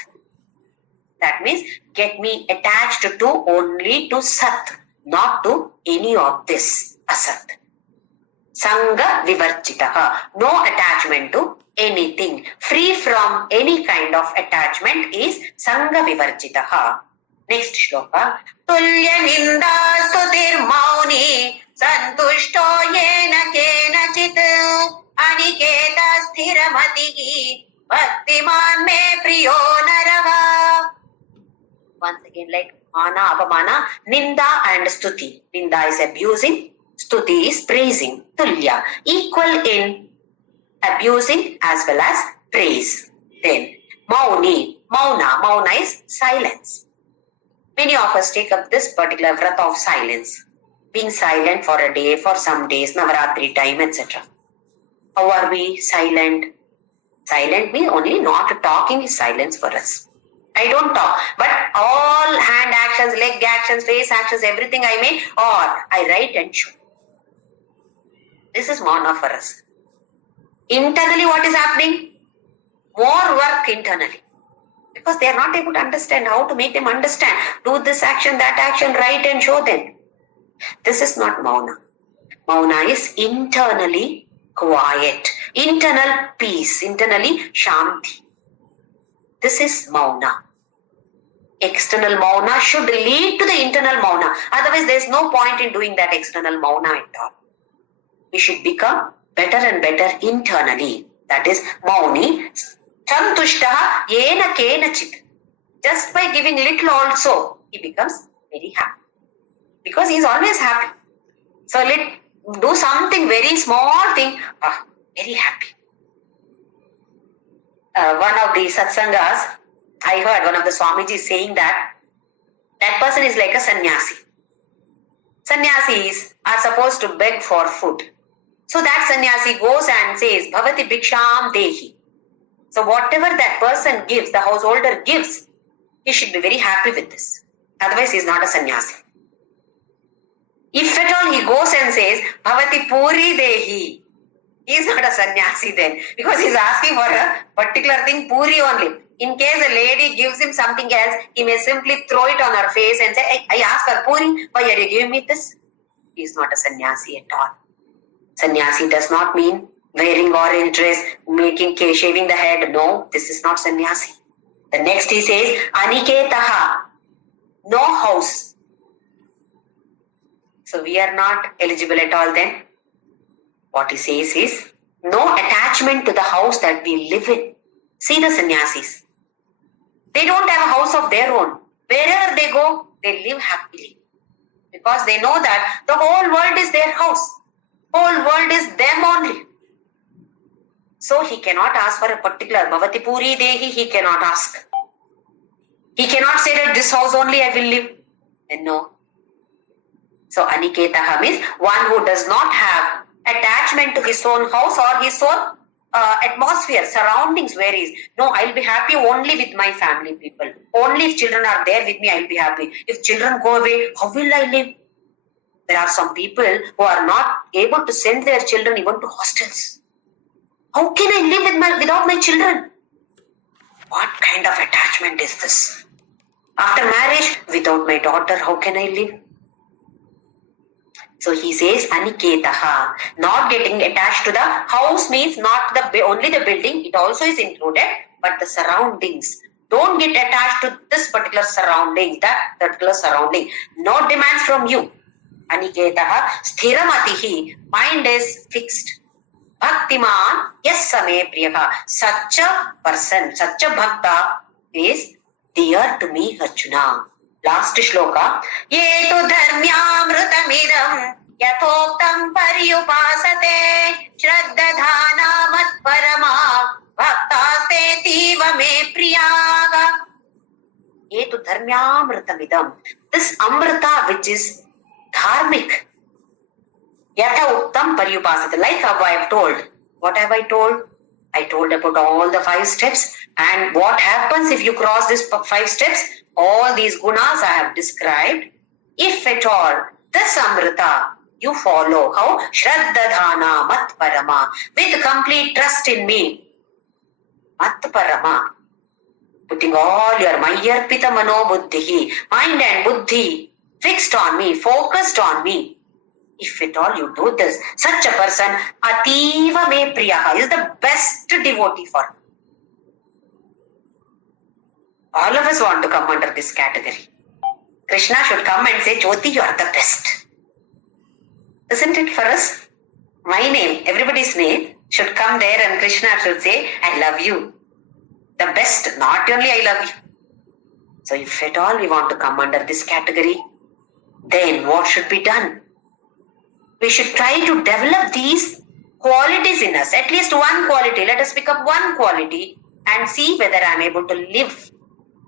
That means get me attached to only to sat, not to any of this asat. Sangha vivarjitaha. No attachment to anything. Free from any kind of attachment is sangha vivarjitaha. Next shloka. Tulya ninda stutir mauni santushto yena kenachit aniketa sthiramatihi bhaktiman me priyo narava. Once again, like mana, apamana, ninda and stuti. Ninda is abusing. Stuti is praising. Tulya, equal in abusing as well as praise. Then, mauni, mauna. Mauna is silence. Many of us take up this particular vrata of silence. Being silent for a day, for some days, Navaratri time, etc. How are we silent? Silent means only not talking is silence for us. I don't talk, but all hand actions, leg actions, face actions, everything I make, or I write and show. This is mana for us. Internally, what is happening? More work internally. Because they are not able to understand. How to make them understand? Do this action, that action, right, and show them. This is not Mauna. Mauna is internally quiet, internal peace, internally Shanti. This is Mauna. External Mauna should lead to the internal Mauna. Otherwise, there is no point in doing that external Mauna at all. We should become better and better internally. That is Mauni. Santushtaha yena kenachit. Just by giving little also, he becomes very happy. Because he is always happy. So let do something very small thing, very happy. One of the satsangas, I heard one of the Swamiji saying that person is like a sannyasi. Sannyasis are supposed to beg for food. So that sannyasi goes and says, Bhavati Bhiksham Dehi. So whatever that person gives, the householder gives, he should be very happy with this. Otherwise he is not a sannyasi. If at all he goes and says, Bhavati Puri Dehi, he is not a sannyasi then, because he is asking for a particular thing, Puri only. In case a lady gives him something else, he may simply throw it on her face and say, I asked for Puri, why are you giving me this? He is not a sannyasi at all. Sannyasi does not mean wearing orange dress, shaving the head. No, this is not sannyasi. The next he says, Aniketaha, no house. So we are not eligible at all then. What he says is, no attachment to the house that we live in. See the sannyasis. They don't have a house of their own. Wherever they go, they live happily. Because they know that the whole world is their house. Whole world is them only. So he cannot ask for a particular Bhavati Puri Dehi, he cannot ask. He cannot say that this house only I will live. And no. So Aniketaha means one who does not have attachment to his own house or his own atmosphere, surroundings where he is. No, I will be happy only with my family people. Only if children are there with me, I will be happy. If children go away, how will I live? There are some people who are not able to send their children even to hostels. How can I live without my children? What kind of attachment is this? After marriage, without my daughter, how can I live? So he says, Aniketaha, not getting attached to the house means not only the building, it also is included, but the surroundings. Don't get attached to this particular surrounding, that particular surrounding. No demands from you. Aniketaha, sthiramatihi, mind is fixed. Bhaktiman, yes same priyaha. Such a person, such a bhakta is dear to me, Arjuna. Last shloka. Yetu dharmyamrutamidam yathoktam paryupasate shraddadhana matparama bhaktaste tiva me priyaga. Yetu dharmyamrutamidam. This amrita which is dharmic. Yathoktam paryupasate. Like how I have told. What have I told? I told about all the 5 steps. And what happens if you cross these 5 steps? All these gunas I have described. If at all, this amrita you follow. How? Shraddadhana matparama. With complete trust in me. Matparama. Putting all your mayarpita mano buddhihi. Mind and buddhi fixed on me, focused on me. If at all you do this, such a person, ativa me priyaha, is the best devotee for me. All of us want to come under this category. Krishna should come and say, Jyoti, you are the best. Isn't it for us? My name, everybody's name, should come there and Krishna should say, I love you. The best, not only I love you. So if at all we want to come under this category, then what should be done? We should try to develop these qualities in us. At least one quality. Let us pick up one quality and see whether I am able to live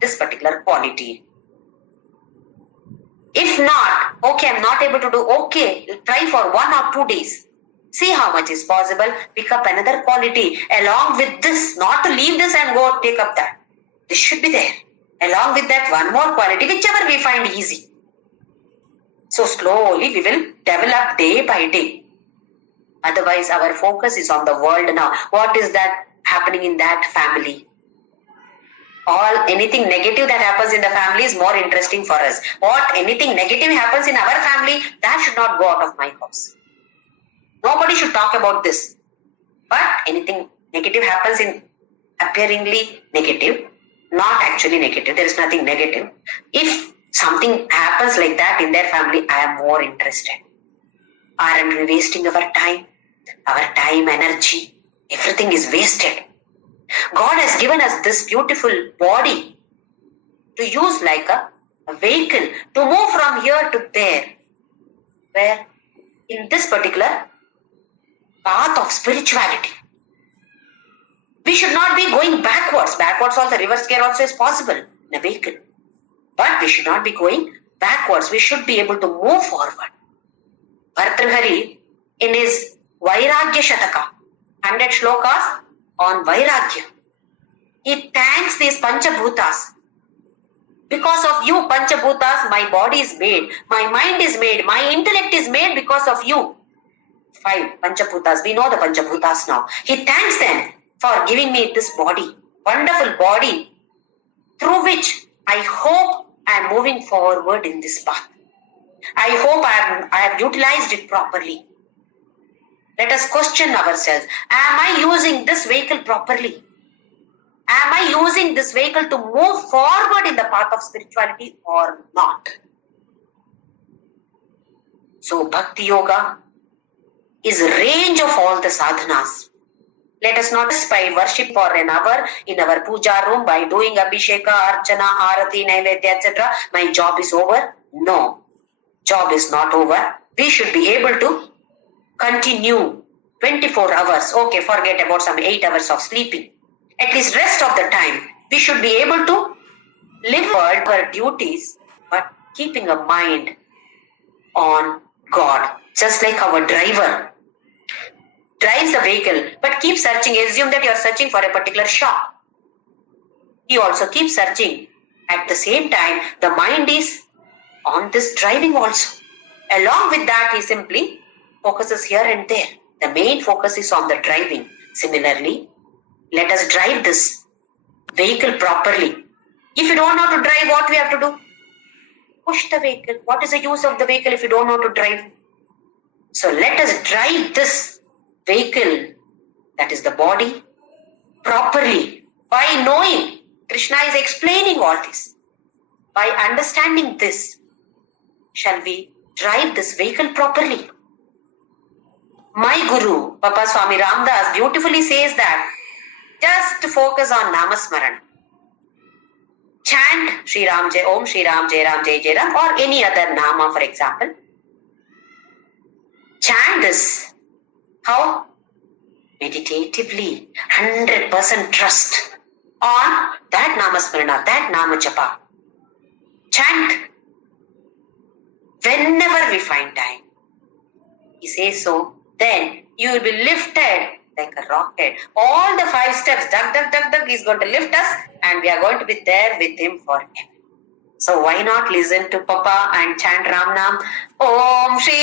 this particular quality. If not, okay, I am not able to do, okay, try for 1 or 2 days. See how much is possible. Pick up another quality along with this, not to leave this and go take up that. This should be there. Along with that, one more quality, whichever we find easy. So slowly we will develop day by day. Otherwise, our focus is on the world now. What is that happening in that family? Anything negative that happens in the family is more interesting for us. Anything negative happens in our family, that should not go out of my house. Nobody should talk about this. But anything negative happens in appearingly negative, not actually negative. There is nothing negative. If something happens like that in their family, I am more interested. Aren't we wasting our time? Our time, energy, everything is wasted. God has given us this beautiful body to use like a vehicle to move from here to there. Where in this particular path of spirituality, we should not be going backwards. Backwards also, reverse gear also is possible in a vehicle. But we should not be going backwards. We should be able to move forward. Bhartrihari, in his Vairagya Shataka, 100 shlokas on Vairagya, he thanks these Panchabhutas. Because of you, Panchabhutas, my body is made, my mind is made, my intellect is made because of you. 5 Panchabhutas, we know the Panchabhutas now. He thanks them for giving me this body, wonderful body, through which I hope I am moving forward in this path. I hope I have utilized it properly. Let us question ourselves. Am I using this vehicle properly? Am I using this vehicle to move forward in the path of spirituality or not? So Bhakti Yoga is a range of all the sadhanas. Let us not just by worship for an hour in our puja room, by doing abhisheka, archana, arati, naivedya, etc. My job is over. No, job is not over. We should be able to continue 24 hours. Okay, forget about some 8 hours of sleeping. At least rest of the time, we should be able to live our duties, but keeping a mind on God. Just like our driver drives a vehicle, but keeps searching. Assume that you are searching for a particular shop. He also keeps searching. At the same time, the mind is on this driving also. Along with that, he simply focuses here and there. The main focus is on the driving. Similarly, let us drive this vehicle properly. If you don't know how to drive, what we have to do? Push the vehicle. What is the use of the vehicle if you don't know how to drive? So let us drive this vehicle, that is the body, properly. By knowing, Krishna is explaining all this. By understanding this, shall we drive this vehicle properly? My Guru, Papa Swami Ramdas, beautifully says that just focus on Namasmaran. Chant Shri Ram Jai Om, Shri Ram Jai Ram Jai Jai Ram, or any other Nama, for example. Chant this. How? Meditatively, 100% trust on that Namasmarana, that Nama Japa. Chant whenever we find time. He says so. Then you will be lifted like a rocket. All the 5 steps, dug, dug, dug, dug, he's going to lift us and we are going to be there with him forever. So why not listen to Papa and chant Ram Nam? Om Shri